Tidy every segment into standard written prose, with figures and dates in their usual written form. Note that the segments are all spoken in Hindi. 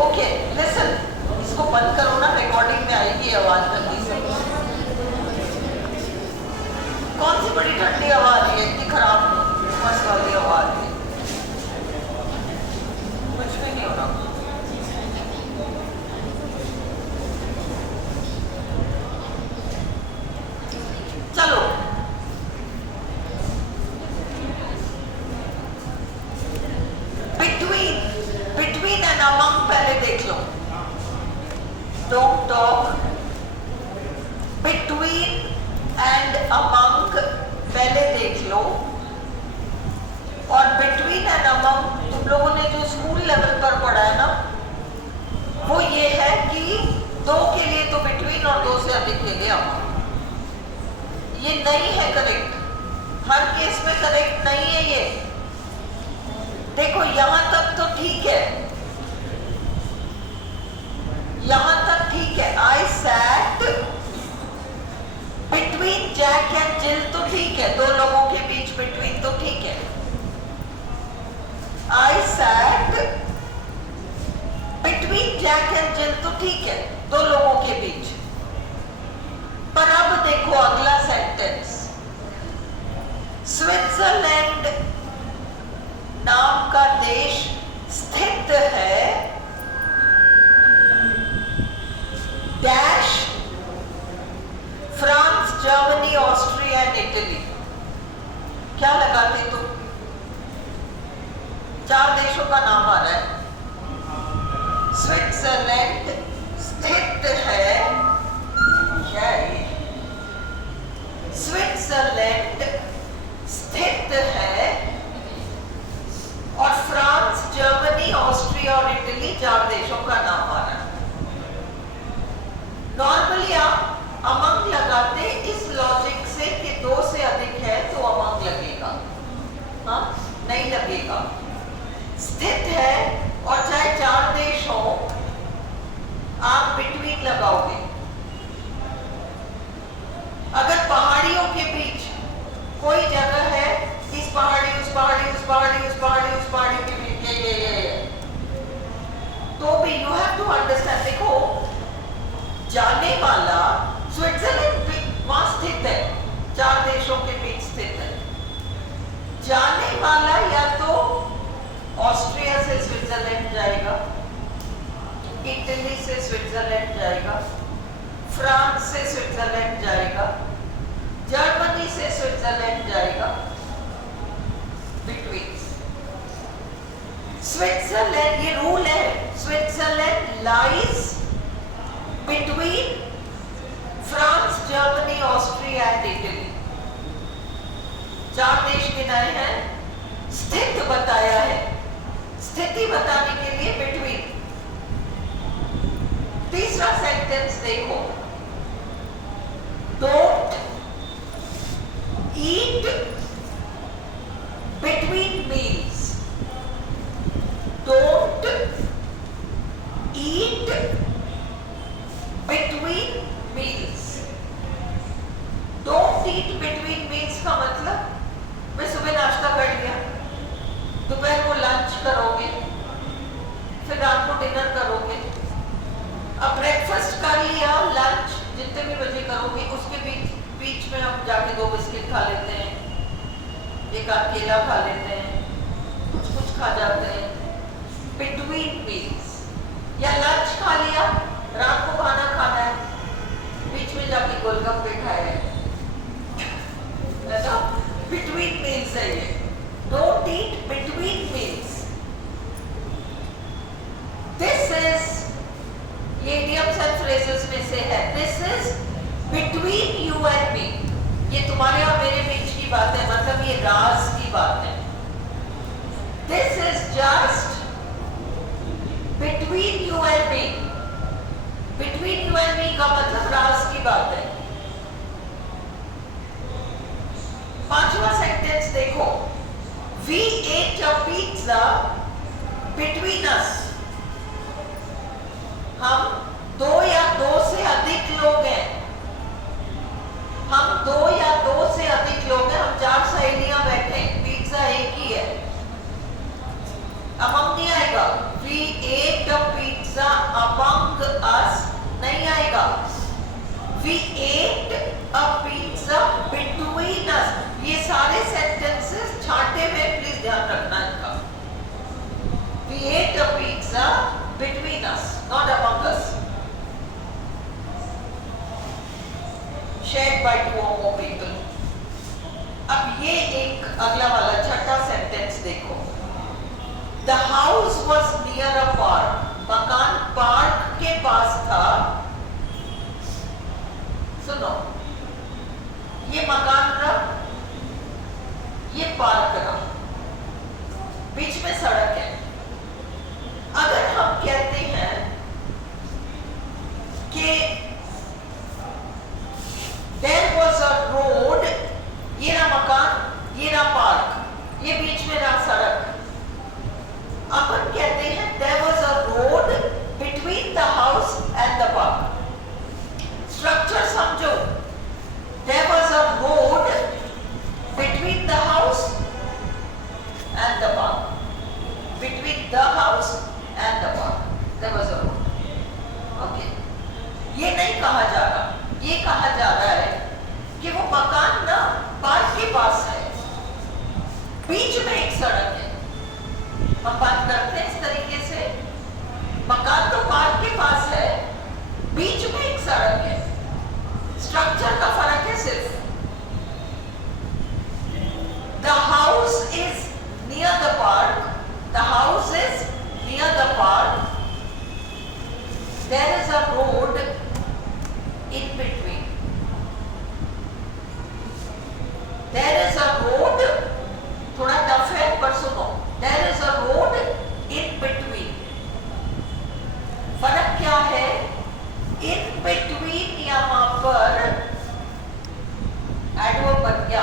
ओके लिसन, इसको बंद करो ना, रिकॉर्डिंग में आएगी आवाज गंदी से। कौन सी बड़ी ठंडी आवाज है, इतनी खराब मस्त वाली आवाज है, कुछ भी नहीं हो रहा। चलो बिटवीन एंड अमंग पहले देख लो। Don't talk, between and among पहले देख लो। और बिटवीन एंड अमंग तुम लोगों ने जो स्कूल लेवल पर पढ़ा है ना, वो ये है कि दो के लिए तो बिटवीन और दो से अधिक के लिए अमंग। ये नहीं है करेक्ट, हर केस में करेक्ट नहीं है ये। देखो यहां तक तो ठीक है, यहां तक ठीक है। I sat between Jack and Jill तो ठीक है, दो लोगों के बीच बिटवीन तो ठीक है। I sat between Jack and Jill तो ठीक है, दो लोगों के बीच। पर अब देखो अगला सेंटेंस, स्विट्जरलैंड नाम का देश स्थित है dash France, Germany, Austria and Italy. क्या लगाते तुम? चार देशों का नाम आ रहा है। स्विट्जरलैंड स्थित है, क्या है? स्विट्जरलैंड स्थित है और फ्रांस, जर्मनी, ऑस्ट्रिया और इटली चार देशों का नाम आ रहा है। नॉर्मली आप अमंग लगाते इस लॉजिक से कि दो से अधिक है तो अमंग लगेगा, हाँ नहीं लगेगा। स्थित है और चाहे चार देश हो, आप बिटवीन लगाओगे। अगर पहाड़ियों के बीच कोई जगह है, इस पहाड़ी उस पहाड़ी उस पहाड़ी उस पहाड़ी उस पहाड़ी के बीच ये तो भी यू हैव टू अंडरस्टैंड। देखो जाने वाला स्विट्जरलैंड वहां स्थित है, चार देशों के बीच स्थित है। जाने वाला या तो ऑस्ट्रिया से स्विट्जरलैंड जाएगा, इटली से स्विट्जरलैंड जाएगा, फ्रांस से स्विट्जरलैंड जाएगा, जर्मनी से स्विट्जरलैंड जाएगा, बिटवीन। स्विट्जरलैंड, ये रूल है, Switzerland lies between France, Germany, Austria and Italy. चार देश गिनाए हैं, स्थित बताया है, स्थिति बताने के लिए बिटवीन। तीसरा सेंटेंस देखो, don't eat between meals. Don't eat between meals. Don't eat between meals का मतलब, मैं सुबह नाश्ता कर लिया, दोपहर को लंच करोगे, फिर रात को डिनर करोगे। अब ब्रेकफास्ट कर लिया, लंच जितने भी बजे करोगे, उसके बीच में हम जाके दो बिस्किट खा लेते हैं, एक आध केला खा लेते हैं, कुछ खा जाते हैं बिटवीन मील्स। या लंच खा लिया, रात को खाना खाना है, बीच में जाके गोलगप्पे खाए हैं, ऐसा बिटवीन मील्स है ये। Don't eat between meals. This is, ये इडियम्स एंड फ्रेजेस में से है, this is between you and मी। ये तुम्हारे और मेरे बीच की बात है, मतलब ये राज की बात है। This is just between you and me. Between you and me का मतलब राज की बात है। पांचवा सेंटेंस देखो, we ate a pizza between us. हम दो या दो से अधिक लोग हैं, हम दो या दो से अधिक लोग हैं, हम चार सहेलियां बैठे हैं, पिज्जा एक ही है, अब हम नहीं आएगा। We ate a pizza We ate a pizza between us. ये सारे sentences छांटे में प्लीज ध्यान रखना इनका. We ate a pizza between us, not among us. Shared by 2 or more people. अब ये एक अगला वाला छठा सेंटेंस देखो. The house was near a park. मकान पार्क के पास था. सुनो, ये मकान रहा, ये पार्क रहा, बीच में सड़क है. अगर हम कहते हैं कि there was a road, ये रहा मकान, ये रहा पार्क, ये बीच में रहा सड़क. अपन कहते हैं there was a road between the house and the park. Structure समझो. There was a road between the house and the park. Between the house and the park, there was a road. Okay. ये नहीं कहा जा रहा, ये कहा जा रहा है कि वो मकान ना पार्क के पास है, बीच में एक सड़क है. हम बात करते हैं इस तरीके से, मकान तो पार्क के पास है, बीच में एक सड़क है. स्ट्रक्चर का फर्क है सिर्फ. The house is near the park. The house is near the park. There is a road in between. There is a road. थोड़ा टफ है पर सुनो. There is a road in between. फर्क क्या है? In between यहाँ पर एडवर्ब बन गया,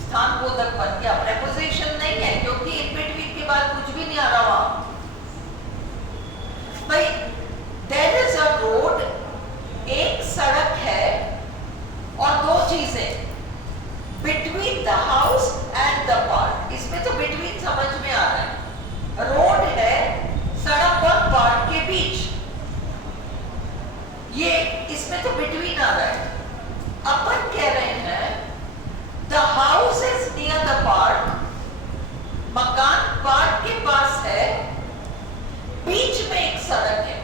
स्थानबोधक बन गया, प्रेपोजिशन नहीं है क्योंकि in between के बाद कुछ भी नहीं आ रहा वहां. भाई there is a road, एक सड़क है और दो चीजें between the house and the park. इसमें तो between समझ में आ रहा है. रोड है सड़क और पार्क के बीच, ये इसमें तो between आ रहा है. अपन कह रहे हैं the house is near the park. मकान पार्क के पास है, बीच में एक सड़क है.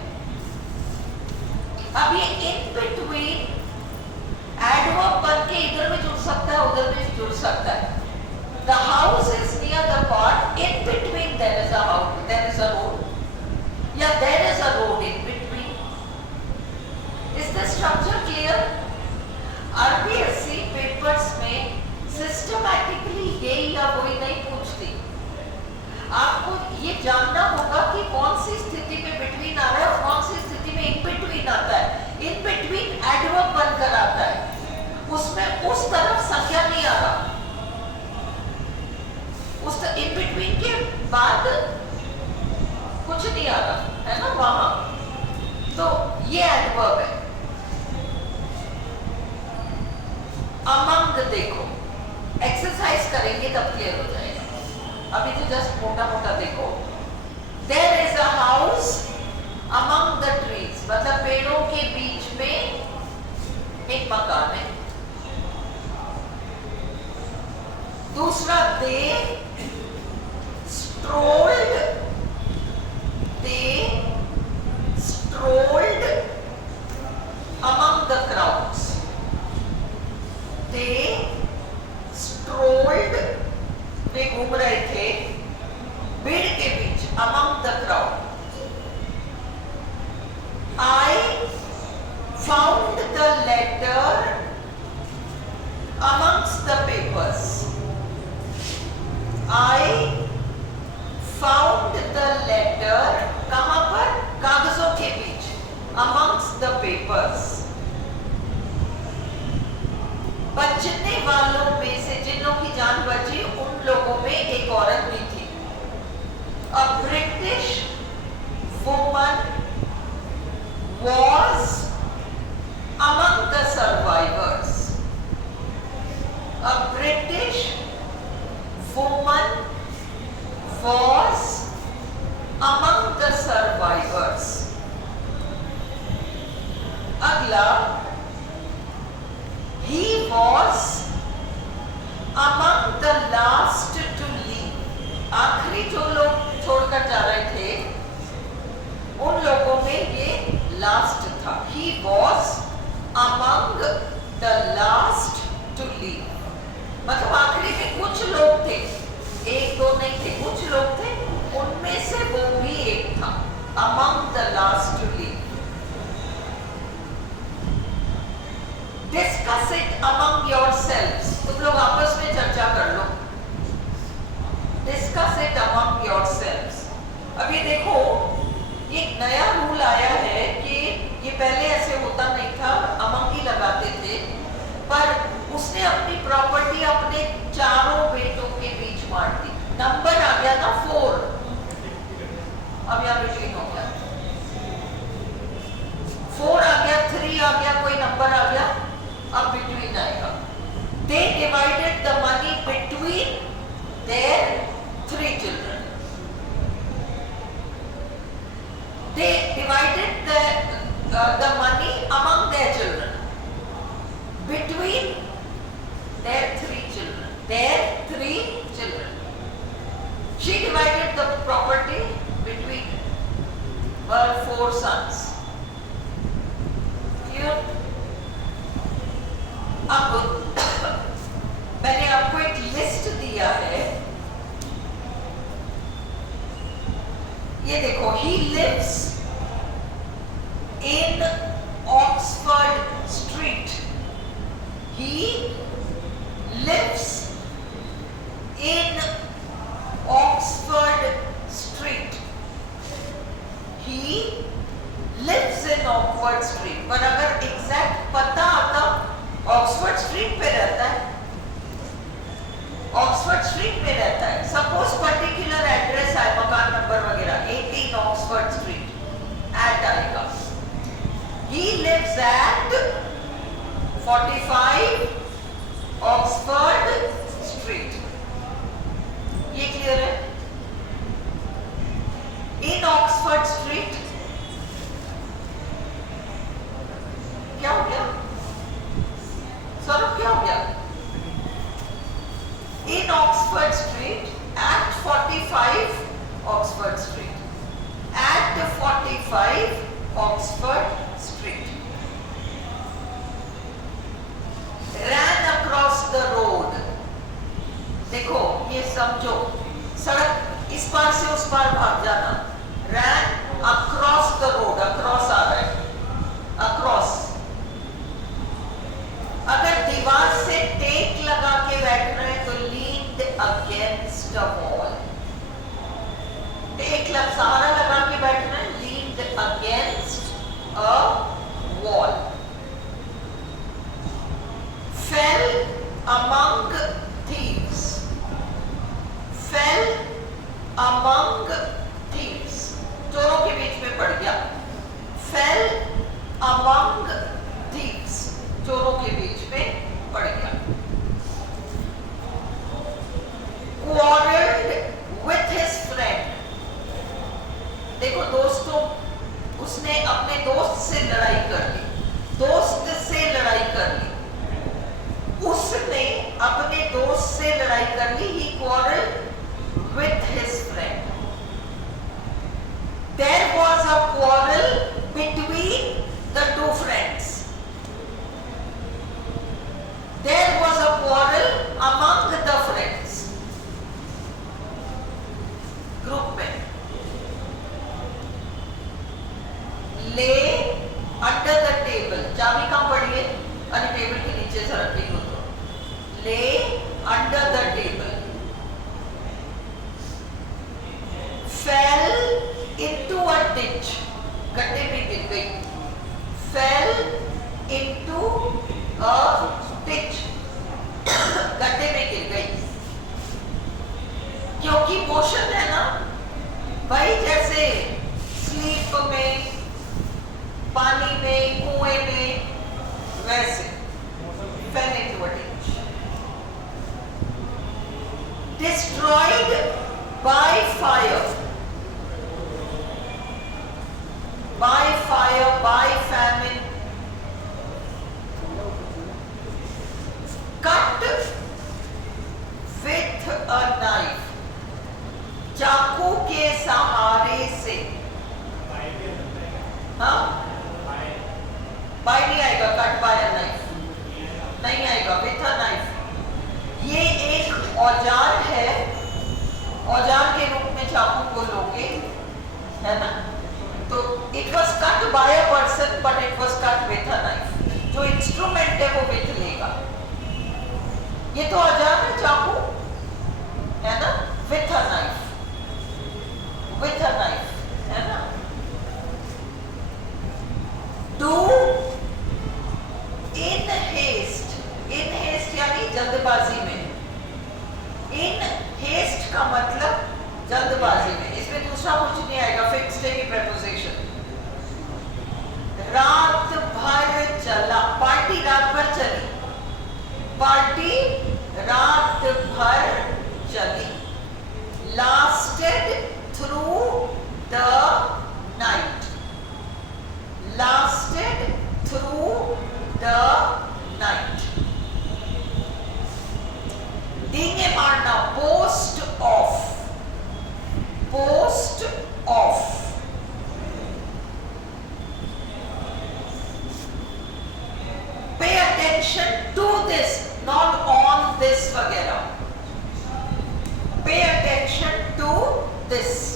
अब ये in between एडवर्ब बन के इधर भी जुड़ सकता है, उधर भी जुड़ सकता है. The house is near the park. In between there is a house, there is a road. Yeah, there is a road in between. Is the structure clear? RPSC papers में सिस्टमैटिकली ये या वही नहीं पूछती. आपको ये जानना होगा कि कौन सी स्थिति में बिटवीन आ रहा है और कौन सी स्थिति में इन बिटवीन आता है. इन बिटवीन एडवर्ब बनकर आता है, उसमें उस तरफ संज्ञा नहीं आ रहा. उस इन बिटवीन के बाद कुछ नहीं आ रहा है ना वहां, तो ये एडवर्ब है. अमंग देखो, एक्सरसाइज करेंगे तब क्लियर हो जाएगा. अभी तो जस्ट मोटा मोटा देखो. There is a house among the trees, मतलब पेड़ों के बीच में एक मकान है. दूसरा they strolled among the crowds. They strolled, वे घूम रहे थे भीड़ के बीच, among the crowd. I found the letter amongst the papers. I found the letter कहाँ पर? कागजों के बीच, amongst the papers. बचने वालों में से जिन की जान बची उन लोगों में एक औरत भी थी. A British woman was among the survivors. A British woman was among the survivors. अगला लास्ट था, he was among the last to leave। मतलब आखिरी में कुछ लोग थे, एक दो नहीं थे, कुछ लोग थे, उनमें से वो भी एक था, among the last to leave। Discuss it among yourselves, तुम लोग आपस में चर्चा कर लो। Discuss it among yourselves। अब ये देखो, ये नया रूल आया है कि ये पहले ऐसे होता नहीं था, among ही लगाते थे, पर उसने अपनी प्रॉपर्टी अपने चारों बेटों के बीच बांट दी। नंबर आ गया ना 4, अब यहाँ बिटवीन हो गया, 4 आ गया, 3 आ गया, कोई नंबर आ गया, अब बिटवीन आएगा। They divided the money between their 3 children। They divided the money among their children between their 3 children। Their 3 children। She divided the property between her 4 sons। Clear? अब मैंने आपको एक लिस्ट दिया है, ये देखो, he lives in Oxford Street। He lives in Oxford Street। He lives in Oxford Street। पर अगर एग्जैक्ट पता आता, ऑक्सफोर्ड स्ट्रीट पे रहता है, ऑक्सफोर्ड स्ट्रीट में रहता है, सपोज पर्टिकुलर एड्रेस है, मकान नंबर वगैरह 18 ऑक्सफोर्ड स्ट्रीट, एट आएगा। He lives at 45 Oxford street. ये क्लियर है? इन ऑक्सफोर्ड स्ट्रीट क्या हो गया सर, क्या हो गया? In Oxford Street at 45 Oxford Street, at 45 Oxford Street. ran across the road। देखो, ये समझो, सड़क इस पार से उस पार भाग जाना। ran across the road, across आ रहा है, across। अगर दीवार से टेक लगा के बैठ रहे हैं तो leaned against a wall। Take सहारा लगा के बैठ रहे हैं, leaned against a wall। fell among thieves। fell among thieves, चोरों के बीच में पड़ गया। fell among thieves, चोरों के बीच में पड़ गया। quarreled with his friend। देखो दोस्तों, उसने अपने दोस्त से लड़ाई कर ली, दोस्त से लड़ाई कर ली, उसने अपने दोस्त से लड़ाई कर ली। he quarreled with his friend। there was a quarrel between the 2 friends। there was a quarrel among the friends। Group में lay under the table, चाबी कहाँ पड़ी है? अरे टेबल के नीचे से रखी हो तो lay under the table। fell into a ditch, गड्ढे में गिर गई। fell into a ditch, गड्ढे में गिर गई। क्योंकि मोशन है ना भाई, जैसे स्लीप में, पानी में, कुएं में, वैसे fell into a ditch। destroyed by fire। by fire, by famine। cut with a knife, चाकू के सहारे से। हाँ, बाय नहीं आएगा, कट बाय अ नाइफ नहीं आएगा, विथ अ नाइफ। ये एक औजार है, औजार के रूप में चाकू को लोगे, है ना। तो it was cut by a person but it was cut with a knife. जो इंस्ट्रूमेंट है वो विथ लेगा। ये तो औजार है चाकू, है ना, with a knife, with a knife, है ना। Do in haste, in haste यानी जल्दबाजी में। इन हेस्ट का मतलब जल्दबाजी में। इसमें दूसरा कुछ नहीं आएगा, फिक्स्ड है ये प्रेपोजिशन। रात भर चला, पार्टी रात भर चली, पार्टी रात भर चली। Lasted through the night, lasted through the night. डींगे मारना, boast of, boast of. Pay attention to this, not on this वगैरह। Pay attention to this.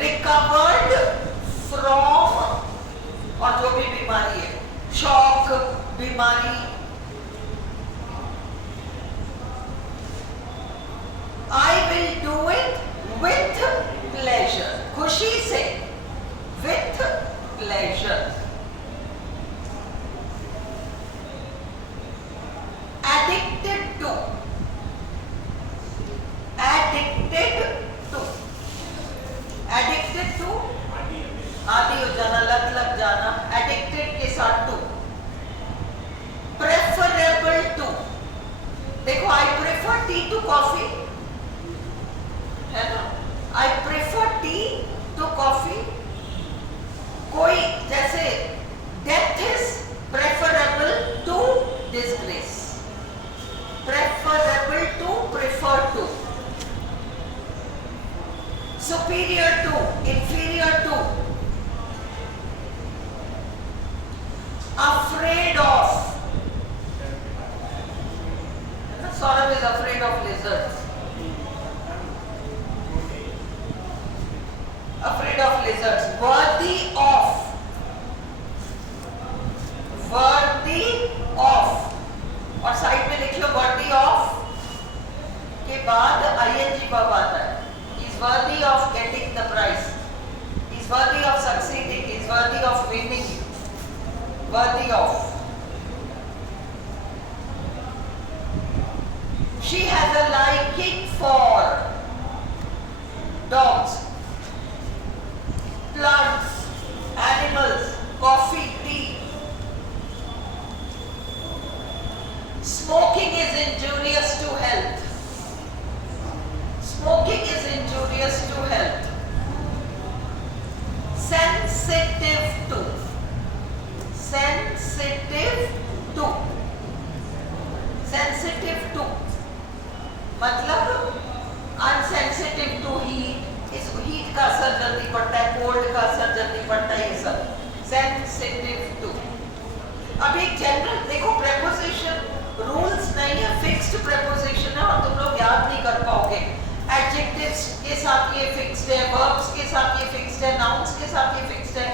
Recovered from, और जो भी बीमारी है, शॉक, बीमारी। I will do it with pleasure, खुशी से, with pleasure। Addicted to, addicted to, addicted to, आदि हो जाना, लत लग जाना। Addicted के साथ to। Preferable to, देखो I prefer tea to coffee, है ना। I prefer tea to coffee। कोई जैसे death is preferable to disgrace, preferable to, prefer to। superior to, inferior to। afraid of, Saurabh is afraid of lizards, afraid of lizards। worthy of, worthy of, और साइड में लिख लो worthy of के बाद ing verb आता है। is worthy of getting the prize, is worthy of succeeding, is worthy of winning, worthy of। she has a liking for dogs, plants, animals, coffee, tea। smoking is injurious to health, smoking is injurious to health। sensitive to, sensitive to, sensitive to मतलब अनसेंसिटिव टू हीट। इस हीट का असर जल्दी पड़ता है, कोल्ड का असर जल्दी पड़ता है, ये सब सेंसिटिव टू। अब एक जनरल देखो, प्रेपोजिशन रूल्स नहीं है, फिक्स्ड प्रेपोजिशन है और तुम लोग याद नहीं कर पाओगे। एडजेक्टिव्स के साथ ये फिक्स्ड है, वर्ब्स के साथ ये फिक्स्ड है, नाउन्स के साथ ये फिक्स्ड है,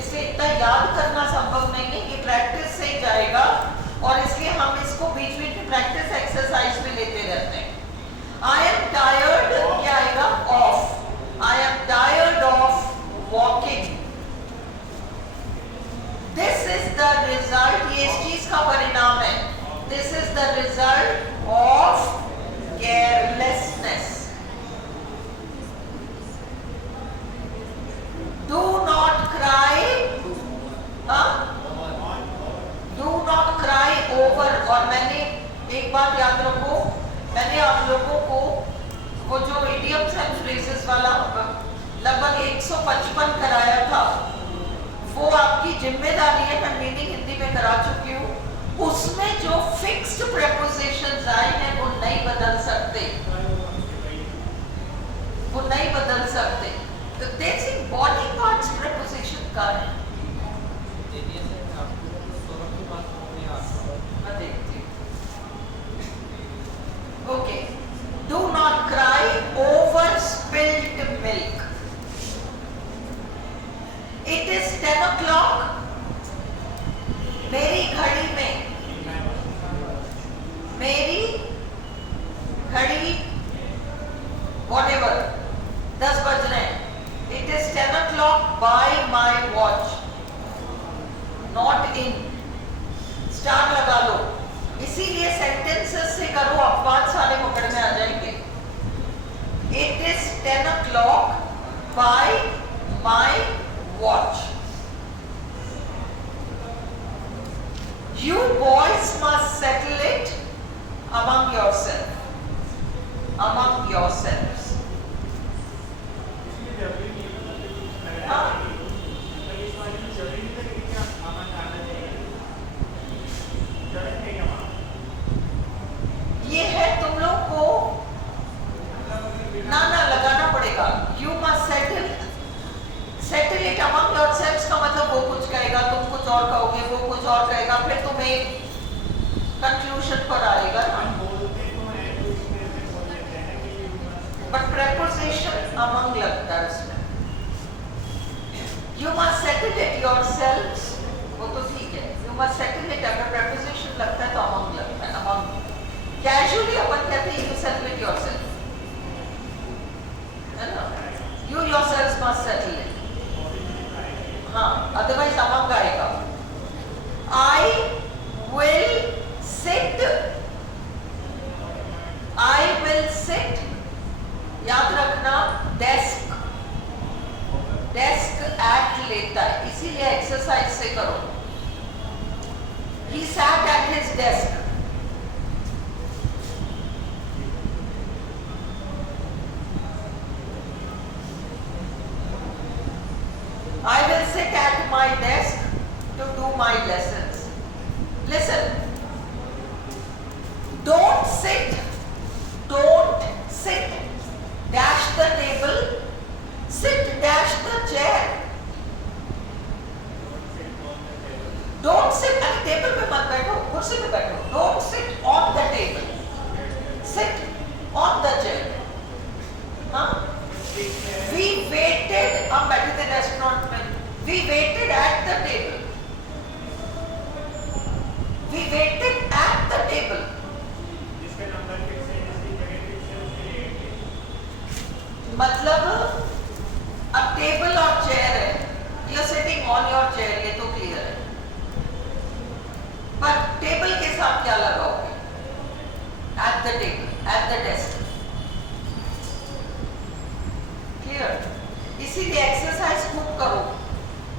इसलिए इतना याद करना संभव नहीं है। ये प्रैक्टिस से ही जाएगा और इसलिए हम इसको बीच बीच में प्रैक्टिस एक्सरसाइज में लेते रहते हैं। I am tired, क्या आएगा? Of, I am tired of walking। This is the result, ये इस चीज का परिणाम है। This is the result of carelessness। Do not cry, do not cry over। और मैंने एक बात याद रखो, मैंने आप लोगों को वो जो इडियम्स एंड फ्रेजेस वाला लगभग 155 कराया था, वो आपकी जिम्मेदारी है। मैं मीनिंग हिंदी में करा चुकी हूँ। उसमें जो फिक्स्ड प्रेपोजिशंस आए हैं वो नहीं बदल सकते, वो नहीं बदल सकते। तो there is body parts preposition. का है okay do not cry over spilled milk it is 10 o'clock मेरी घड़ी में whatever 10 बज रहे हैं it is 10 o'clock by my watch not in star लगा लो इसीलिए सेंटेंसेस से करो अपवाद सारे पकड़ में आ जाएंगे it is 10 o'clock by my watch you boys must settle it among yourselves हाँ ये है तुम लोग को ना लगाना पड़ेगा you must settle it among yourselves का मतलब वो कुछ कहेगा तुम कुछ और कहोगे वो कुछ और कहेगा फिर तुम एक कंक्लूजन पर आएगा ना बट प्रेपोजिशन अमंग लगता है उसमें you must settle it yourselves वो तो ठीक है यू मस्ट सेटल इट अगर प्रेपोजिशन लगता है तो अमंग लगता है अमंग कैजुअली अपन कहते हैं यू सेटल इट योरसेल्फ है ना you yourselves must settle it हाँ अदरवाइज अमंग आएगा आई विल सिट याद रखना डेस्क एट लेता है इसीलिए एक्सरसाइज से करो he sat at his desk I will sit at my desk to do my lessons. Listen. Don't sit. Dash the table. Sit dash the chair. Don't sit at the table पे मत बैठो, कुर्सी पे बैठो. Don't sit on the table. Sit on the chair. हाँ? We waited. हम बैठे थे रेस्टोरेंट में. We waited at the table. We waited at the table. मतलब अब टेबल और चेयर है. You're sitting on your chair. ये तो क्लियर है. पर टेबल के साथ क्या लगाओगे? At the table, at the desk. Clear? इसीलिए एक्सरसाइज खूब करो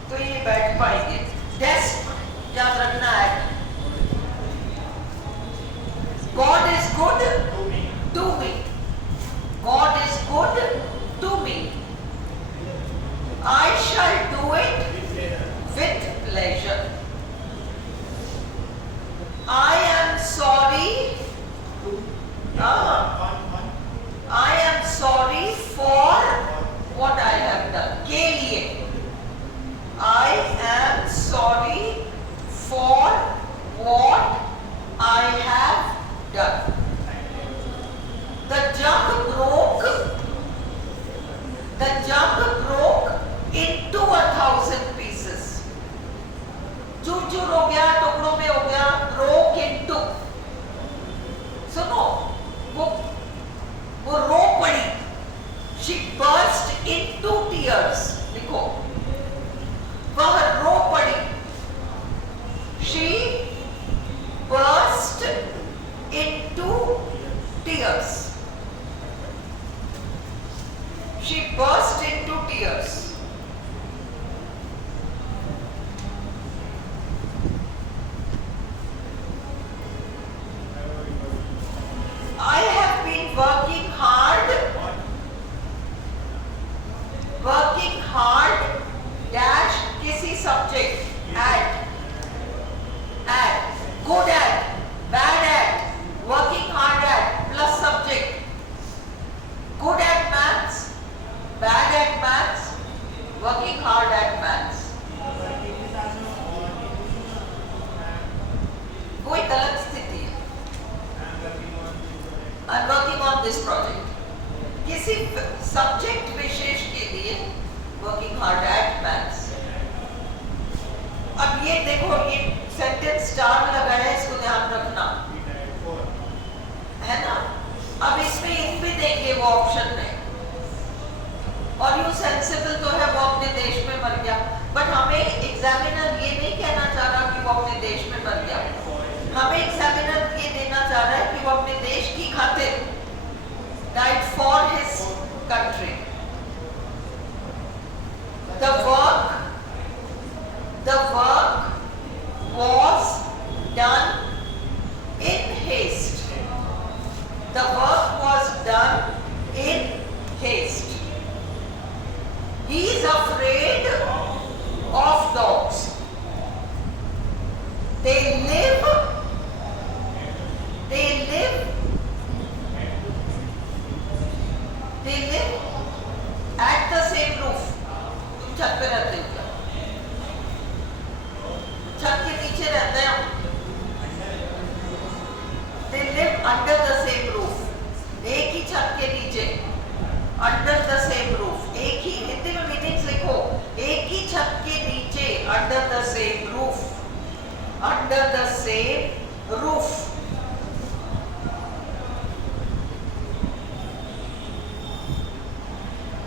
तो ये बैठ पाएंगे. डेस्क याद रखना है. God is good to me. God is good to me. I shall do it with pleasure. I am sorry. I am sorry for what I have done. के लिए I am sorry for what I have done. The jug broke into 1,000 pieces. चूर-चूर हो गया, टुकड़ों में हो गया. Broke into. सुनो, वो रो पड़ी. She burst into tears. लिखो. वह रो पड़ी. She burst into tears. She burst into tears. I have been working hard dash किसी subject at good at bad at working hard at plus subject good at maths bad at maths working hard at maths this project. किसी सब्जेक्ट विशेष के लिए working hard at maths. अब ये देखो, ये सेंटेंस स्टार लगा है, इसको ध्यान रखना है ना. अब इसमें इन भी देंगे वो ऑप्शन में, और यू सेंसिबल तो है वो अपने देश में मर गया, बट हमें एग्जामिनर ये नहीं कहना चाह रहा कि वो अपने देश में मर गया. हमें एग्जामिनर ये देना चाह रहा है कि वो अपने देश की खातिर died for his country. The work was done in haste. The work was done in haste. He is afraid of dogs. They live at the same roof. तुम छत पे रहते हो क्या? छत के नीचे रहते हैं हम. They live under the same roof. एक ही छत के नीचे, under the same roof. एक ही, हिंदी में मीनिंग्स लिखो, एक ही छत के नीचे, under the same roof. Under the same roof.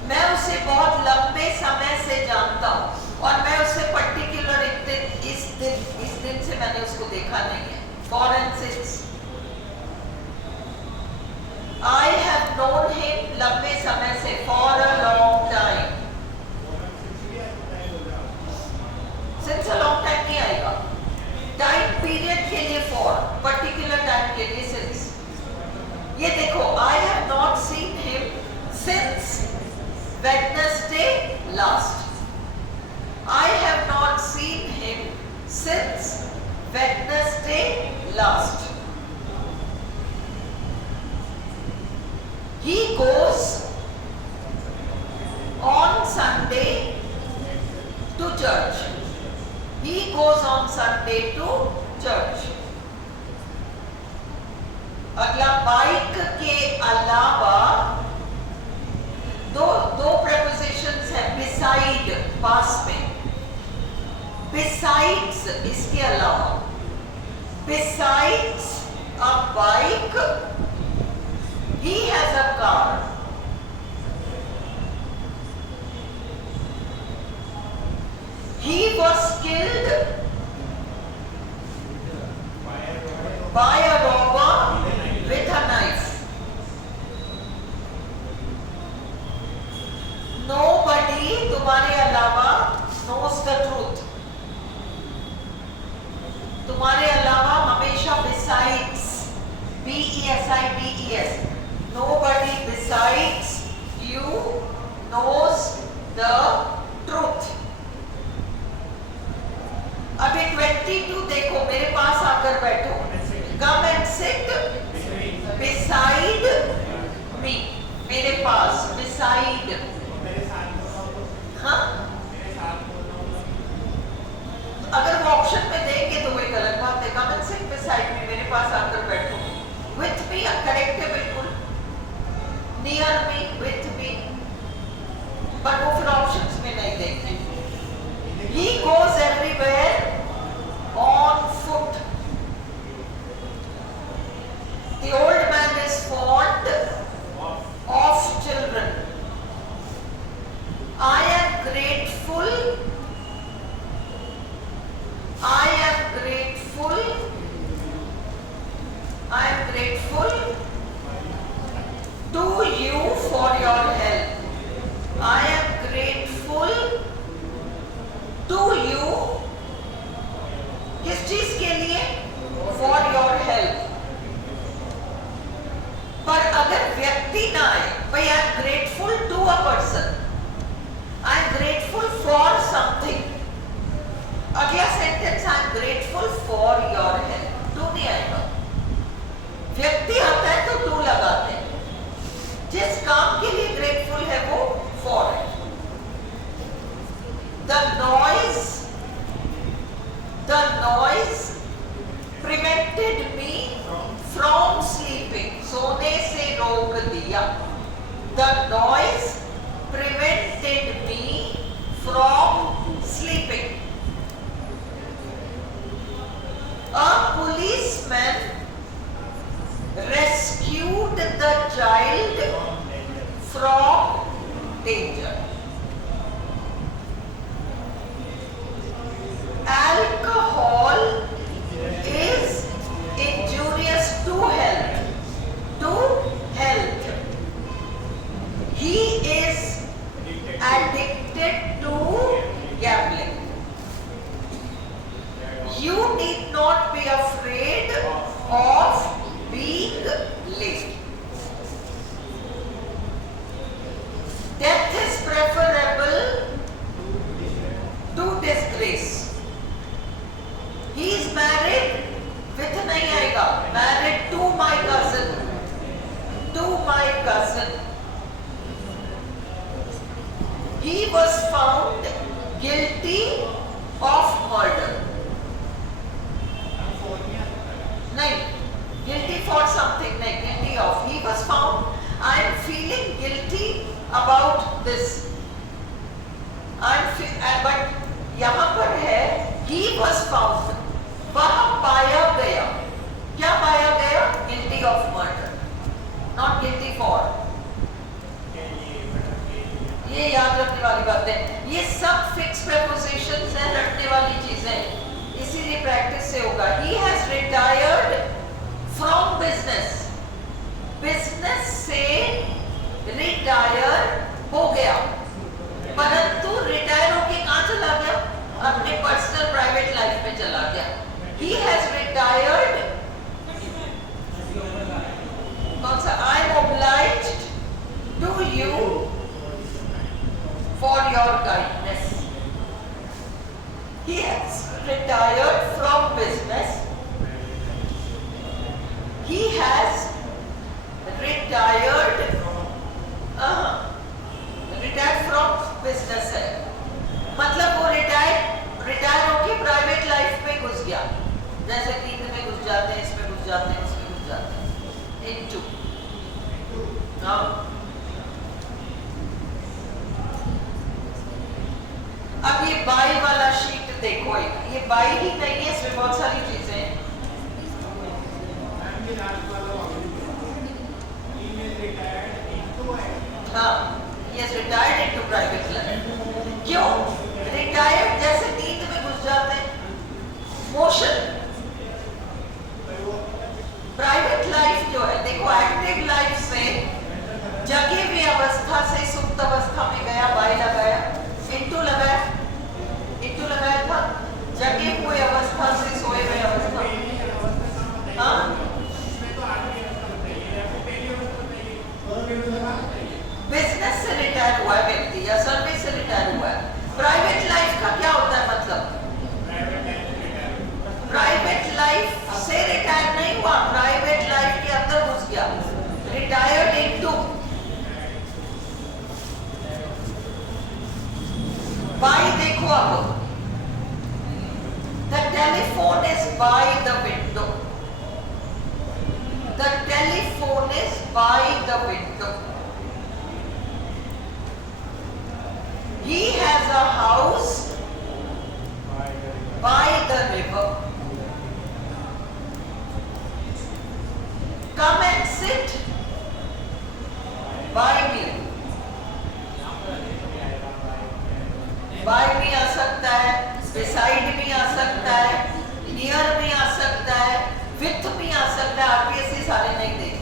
मैं उसे बहुत लंबे समय से जानता हूँ, और मैं उसे पर्टिकुलर इस दिन से मैंने उसको देखा नहीं है. Forensics. I have known him लंबे समय से, for a long time. Since a long time नहीं आएगा. Time period के लिए for, particular time के लिए since. ये देखो, I have not seen him since Wednesday last. I have not seen him since Wednesday last. He goes on Sunday to church. He goes on Sunday to church. अगला, बाइक के अलावा दो prepositions हैं beside, पास में. Besides, इसके अलावा. Besides a bike, he has a car. He was killed by a robber with a knife. Nobody, तुम्हारे अलावा, knows the truth. तुम्हारे अलावा हमेशा besides, B-E-S-I-D-E-S. Nobody besides you knows the truth. अभी 22 देखो, मेरे पास आकर बैठो. Come and sit beside me. मेरे पास, beside. हाँ? अगर वो ऑप्शन में देंगे तो वही गलत बात है. Come and sit beside me, मेरे पास आकर बैठो. With me, करेक्ट है बिल्कुल. Near me, with me. पर वो फिर ऑप्शंस में नहीं देंगे. He goes everywhere on foot. The old man is fond of children. I am grateful. I am grateful. I am grateful to you for your help. I am grateful to you. किस चीज के लिए? For your help. पर अगर व्यक्ति ना आए, भाई I am grateful to a person. I am grateful for something. अगला sentence I am grateful for your help. To नहीं आएगा. व्यक्ति आता है तो टू लगाते हैं. जिस काम के लिए ग्रेटफुल है वो for है. The noise prevented me from sleeping. सोने से रोक from sleeping. A policeman rescued the child from danger. Alcohol is injurious to health. He is addicted to gambling. You need not be afraid of being late. Death is preferable to disgrace. He is married with nahi aayega. Married to my cousin. He was found guilty of murder. Nahi, guilty for something. Nahi, guilty of. He was found. I am feeling guilty about this. But यहाँ पर है he was found. वहाँ पाया गया. क्या पाया गया? Guilty of murder. Not guilty for. ये याद रखने वाली बात है. ये सब fixed prepositions हैं, रटने वाली चीजें. इसीलिए प्रैक्टिस से होगा. He has retired from business. Business से रिटायर हो गया, परंतु रिटायर होके कहाँ चला गया? अपने पर्सनल प्राइवेट लाइफ में चला गया. He has retired. कौन सा? I am obliged to you for your kindness. He has retired from business. He has retired from business है, मतलब वो रिटायर होके प्राइवेट लाइफ में घुस गया. जैसे नींद में घुस जाते हैं, इसमें घुस जाते हैं, इसमें घुस जाते हैं. इनटू. अब ये बाई वाला शीट देखो. ये बाई ही नहीं है, इसमें बहुत सारी चीजें हैं. हाँ, he has retired into private life. क्यों? Retired जैसे नींद में घुस जाते हैं. Motion. Private life जो है, देखो active life से जगी हुई अवस्था से सुप्त अवस्था में गया, बाई लगाया, into लगाया था. जगी हुई अवस्था से सोए हुए अवस्था. हाँ? बिजनेस से रिटायर हुआ है व्यक्ति या सर्विस से रिटायर हुआ है. प्राइवेट लाइफ का क्या होता है मतलब? प्राइवेट लाइफ से रिटायर नहीं हुआ, प्राइवेट लाइफ के अंदर घुस गया. Retired into. बाई देखो अब. The telephone is by the window. The telephone is by the window. He has a house by the river. Come and sit by me. By me आ सकता है, beside me आ सकता है, near me आ सकता है, with me आ सकता है. RPSC सारे नहीं देगी.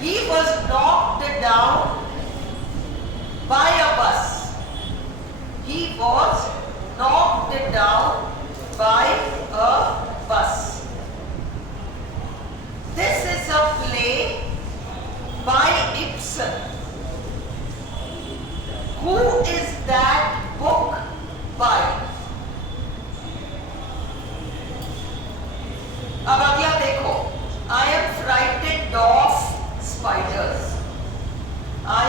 He was knocked down by a bus. He was knocked down by a bus. This is a play by Ibsen. Who is that book by? अब अगला देखो. I am frightened of spiders. I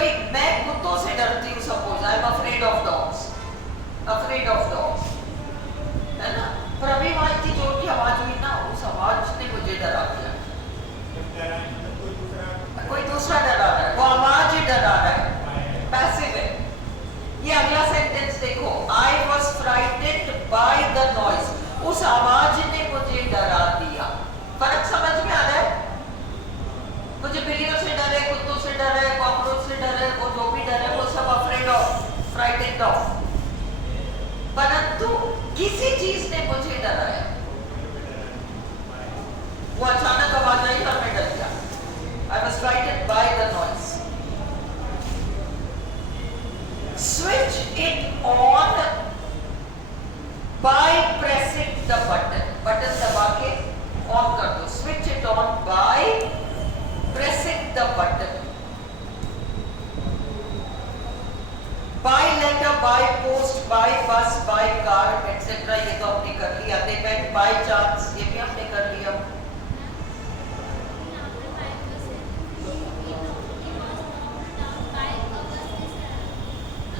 भाई मैं कुत्तों से डरती हूँ, suppose I am afraid of dogs, है ना। पर अभी वहाँ इतनी जोर की आवाज हुई ना, उस आवाज ने मुझे डरा दिया। कोई दूसरा डरा रहा है, वो आवाज ही डरा रहा है, पैसिव है। ये अगला सेंटेंस देखो, I was frightened by the noise, उस आवाज ने मुझे डरा दिया। फर्क समझ में आ रहा है? मुझे बिल्लियों से डर है, कुत्तों से डर है, कॉकरोच से डर है, वो जो भी डर है वो सब अफ्रेड ऑफ, फ्राइटेड ऑफ। परंतु किसी चीज ने मुझे डराया, वो अचानक आवाज आई और मैं डर गया। I was frightened by the noise. Switch it on by pressing the button. Button दबा के ऑन कर दो। Switch it on by pressing the button. By letter, by post, by bus, by car, etc. ये तो हमने कर लिया। They met by chance, ये भी हमने कर लिया।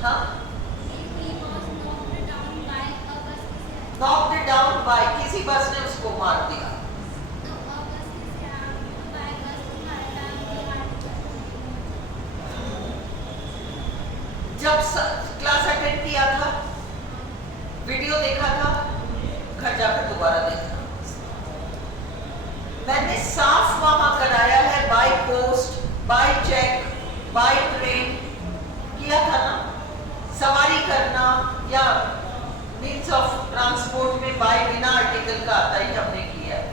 हाँ? Knocked down by, किसी बस ने उसको मार दिया। जब क्लास अटेंड किया था, वीडियो देखा था, घर जाकर दोबारा देखा, मैंने साफ वहां कराया है by post, by cheque, by train किया था ना। सवारी करना या मीन्स ऑफ ट्रांसपोर्ट में बाय बिना आर्टिकल का आता ही हमने किया है,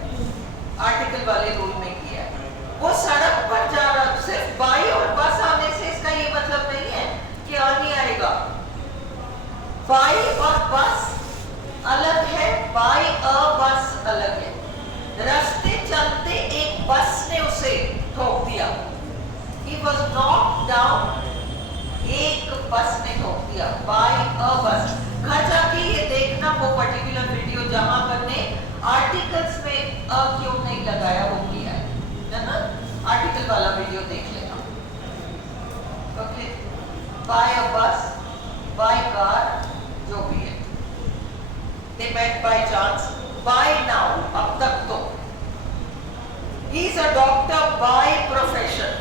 आर्टिकल वाले रूल में किया है। वो सड़क पर जा रहा, सिर्फ बाय और बस आने से इसका ये मतलब नहीं है कि आ नहीं आएगा। बाय और बस अलग है, बाय अ बस अलग है। रास्ते चलते एक बस ने उसे ठोक दिया। He was knocked down, एक बस ने ठोक दिया, बाय अ बस। घर जाके ये देखना वो पर्टिकुलर वीडियो जहां करने आर्टिकल्स में अ क्यों नहीं लगाया वो किया है ना, आर्टिकल वाला वीडियो देख लेना। ओके, बाय अ बस, बाय कार, जो भी है। They met by chance, by now, अब तक तो। He is a doctor by profession.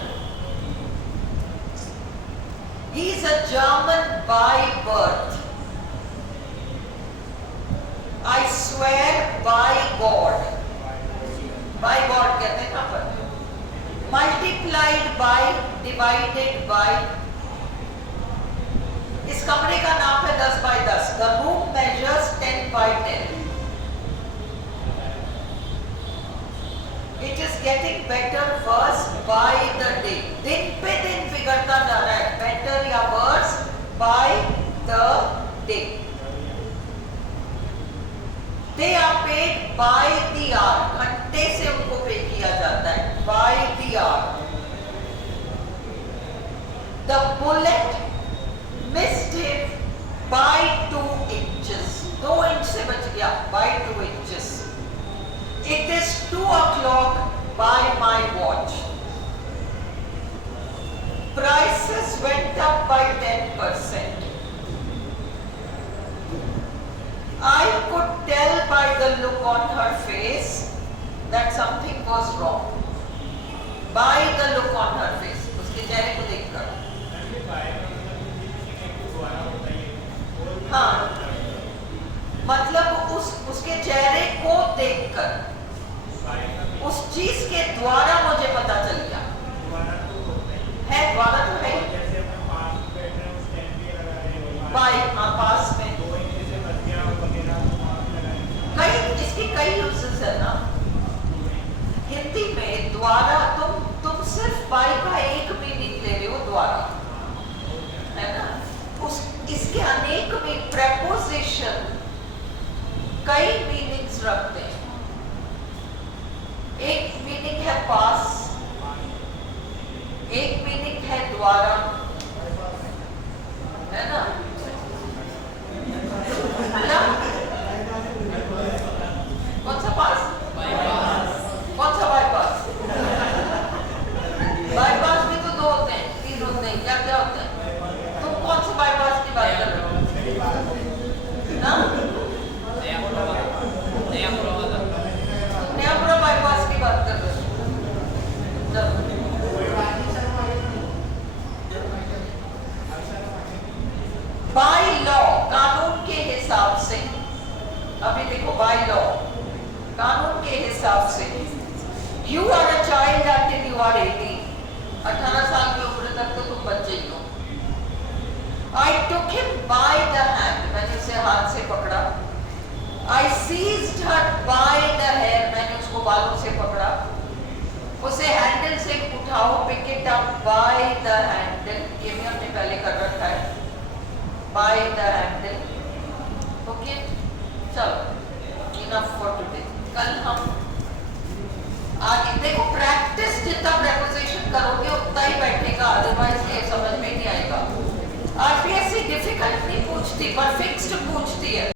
He is a German by birth. I swear by God. By God कहते हैं ना पर। Multiplied by, divided by. इस कमरे का नाप है 10 by 10. The room measures 10 by 10. It is getting better worse by the day. दिन पे दिन बिगड़ता जा रहा है, better या worse by the day. They are paid by the hour. घंटे से उनको पे किया जाता है, by the hour. The bullet missed him by 2 inches. 2 inch से बच गया, by 2 inches. It is 2 o'clock by my watch. Prices went up by 10%. I could tell by the look on her face that something was wrong. By the look on her face. उसके चेहरे को देखकर। हाँ, मतलब उसके चेहरे को देखकर, उस चीज के द्वारा मुझे पता चल गया है, द्वारा तो है बाई, हाँ पास में। कई यूजेस है ना हिंदी में। द्वारा तुम सिर्फ बाई का एक मीनिंग ले रहे हो, द्वारा, है ना। इसके अनेक में प्रेपोजिशन कई मीनिंग्स रखते हैं। एक मीनिंग है पास, एक मीनिंग है द्वारा, है ना। कौन सा पास? कौन सा बाईपास? बाईपास भी तो 2 होते हैं, 3 होते हैं, क्या क्या अभी देखो बाय लॉ, कानून के हिसाब से you are a child until you are 18, 18 साल की उम्र तक तो तुम बच्चे ही हो। I took him by the hand, मैंने उसे हाथ से पकड़ा। I seized her by the hair, मैंने उसको बालों से पकड़ा। उसे हैंडल से उठाओ, pick it up by the handle, ये भी हमने पहले कर रखा है, by the handle, okay? चलो, enough for today। कल हम आगे देखो, प्रैक्टिस जितना प्रेपोजिशन करोगे उतना ही बैठेगा, अदरवाइज ये समझ में नहीं आएगा। आरपीएससी डिफिकल्ट नहीं पूछती पर फिक्स्ड पूछती है।